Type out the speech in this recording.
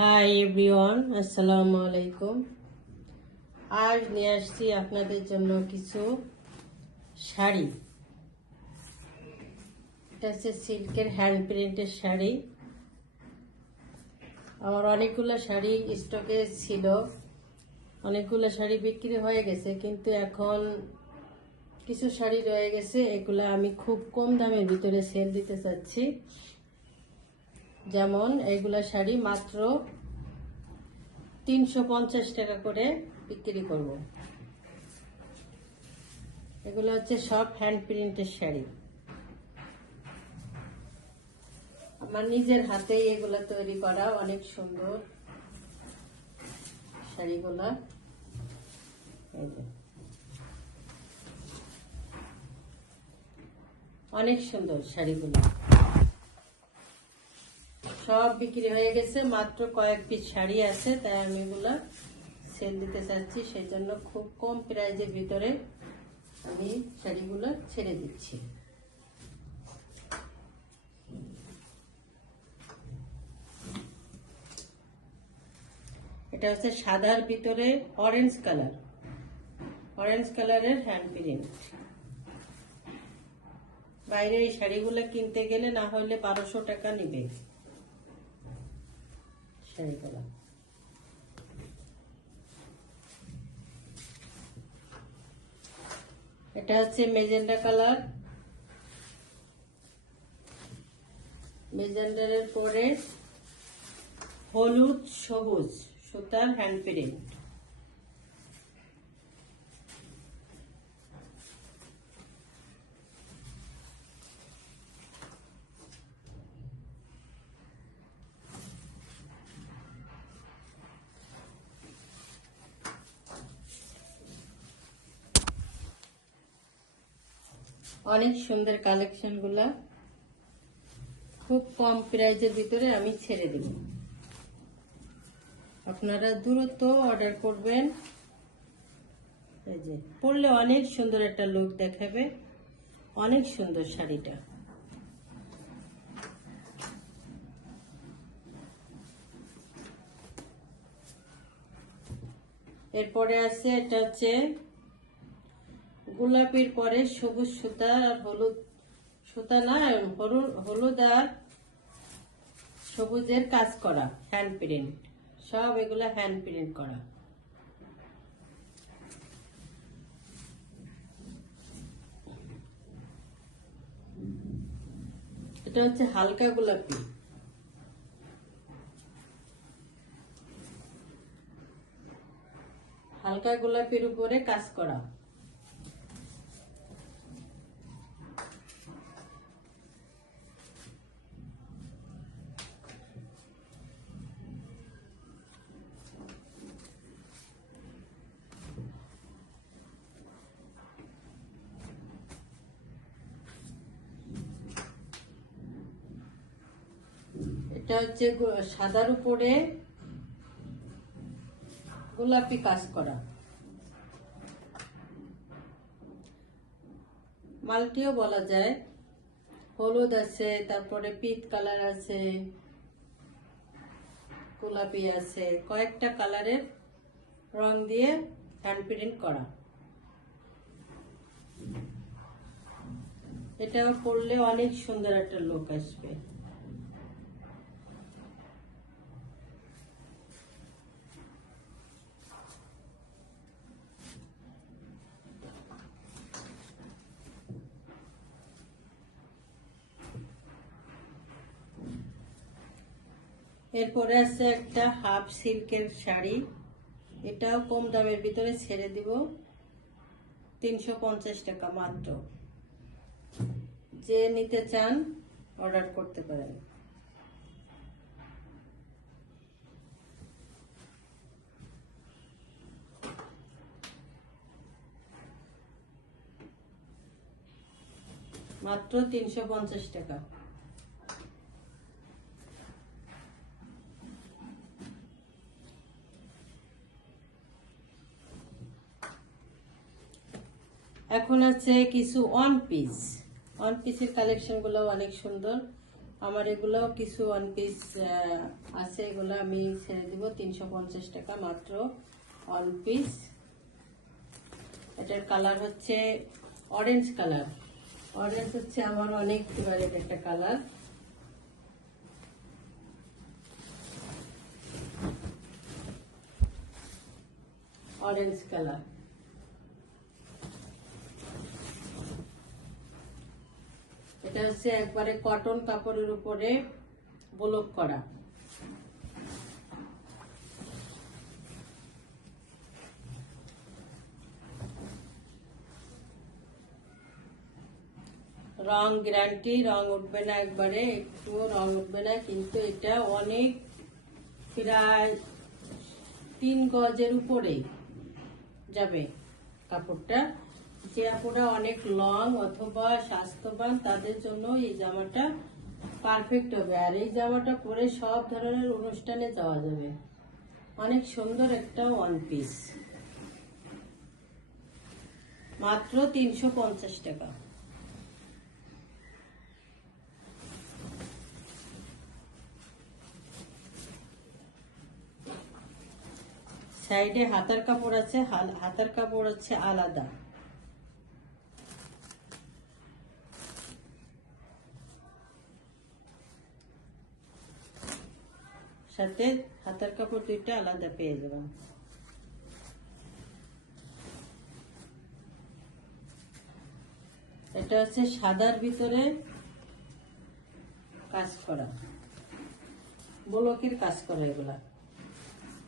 Hi everyone আসসালামু আলাইকুম আজ নিয়ে আসছি আপনাদের জন্য কিছু শাড়ি। এটা হচ্ছে সিল্কের হ্যান্ড প্রিন্টের শাড়ি। আমার অনেকগুলো শাড়ি স্টকে ছিল। অনেকগুলো শাড়ি বিক্রি হয়ে গেছে, কিন্তু এখন কিছু শাড়ি রয়ে গেছে, এগুলো আমি খুব কম দামের ভিতরে সেল দিতে চাচ্ছি। যেমন এইগুলা শাড়ি মাত্র তিনশো পঞ্চাশ টাকা করে বিক্রি করব। এগুলো হচ্ছে সব হ্যান্ড প্রিন্টের শাড়ি। আমার নিজের হাতেই এগুলো তৈরি করা অনেক সুন্দর শাড়িগুলা। অনেক সুন্দর শাড়িগুলো। সব বিক্রি হয়ে গেছে, মাত্র কয়েক পিস শাড়ি আছে, তাই আমি এগুলা সেল দিতে চাচ্ছি। সেই জন্য খুব কম প্রাইজের ভিতরে আমি শাড়িগুলো ছেড়ে দিচ্ছি। এটা হচ্ছে সাদার ভিতরে অরেঞ্জ কালার অরেঞ্জ কালারের হ্যান্ড প্রিন্ট বাইরে এই শাড়িগুলো কিনতে গেলে না হলে বারোশো টাকা নিবে। শাড়িগুলো এটা হচ্ছে মেজেন্ডা কালার। মেজেন্ডারের পরে হলুদ সবুজ সুতার হ্যান্ড প্রিন্ট অনেক সুন্দর কালেকশনগুলা। খুব কম প্রাইজের ভিতরে আমি ছেড়ে দিব। আপনারা দ্রুত অর্ডার করবেন। এই যে, পরলে অনেক সুন্দর একটা লুক দেখাবে। অনেক সুন্দর শাড়িটা। এরপরে আছে, এটা হচ্ছে গোলাপির পরে সবুজ সুতা আর হলুদ সুতা না, হলুদ আর সবুজের কাজ করা হ্যান্ড প্রিন্ট সব এগুলা হ্যান্ড প্রিন্ট করা। এটা হচ্ছে হালকা গোলাপি। হালকা গোলাপির উপরে কাজ করা। এটা হচ্ছে সাদার উপরে গোলাপি কাজ করা। মালটিও বলা যায়। হলুদ আছে, তারপরে পিত কালার আছে, গোলাপি আছে। কয়েকটা কালারের রং দিয়ে হ্যান্ড প্রিন্ট করা। এটা পরলে অনেক সুন্দর একটা লুক আসবে। এরপরে আছে একটা হাফ সিল্কের শাড়ি। এটাও কম দামের ভিতরে ছেড়ে দিব। তিনশো পঞ্চাশ টাকা মাত্র। যে নিতে চান অর্ডার করতে পারেন। মাত্র তিনশো পঞ্চাশ টাকা। এখন আছে কিছু ওয়ান পিস ওয়ান পিসের কালেকশনগুলো অনেক সুন্দর। আমার এগুলো কিছু ওয়ান পিস আছে, এগুলো আমি ছেড়ে দিব তিনশো পঞ্চাশ টাকা মাত্র ওয়ান পিস এটার কালার হচ্ছে অরেঞ্জ কালার অরেঞ্জ হচ্ছে আমার অনেক ফেভারিট একটা কালার অরেঞ্জ কালার এটা হচ্ছে একবারে কটন কাপড়ের উপরে ব্লক করা। রং গ্যারান্টি, রং উঠবে না একবারে, একটু রং উঠবে না, কিন্তু এটা অনেক প্রায় তিন গজের উপরে যাবে কাপড়টা। যে অনেক লং অথবা স্বাস্থ্যবান, তাদের জন্য এই জামাটা পারফেক্ট হবে। আর এই জামাটা পরে সব ধরনের অনুষ্ঠানে যাওয়া যাবে। অনেক সুন্দর একটা ওয়ান পিস মাত্র তিনশো পঞ্চাশ টাকা। সাইডে হাতার কাপড় আছে হাতার কাপড় আছে আলাদা। সাথে হাতার কাপড় দুইটা আলাদা পেয়ে যাবেন। এটা হচ্ছে সাদার ভিতরে কাজ করা, ব্লকের কাজ করা এগুলা।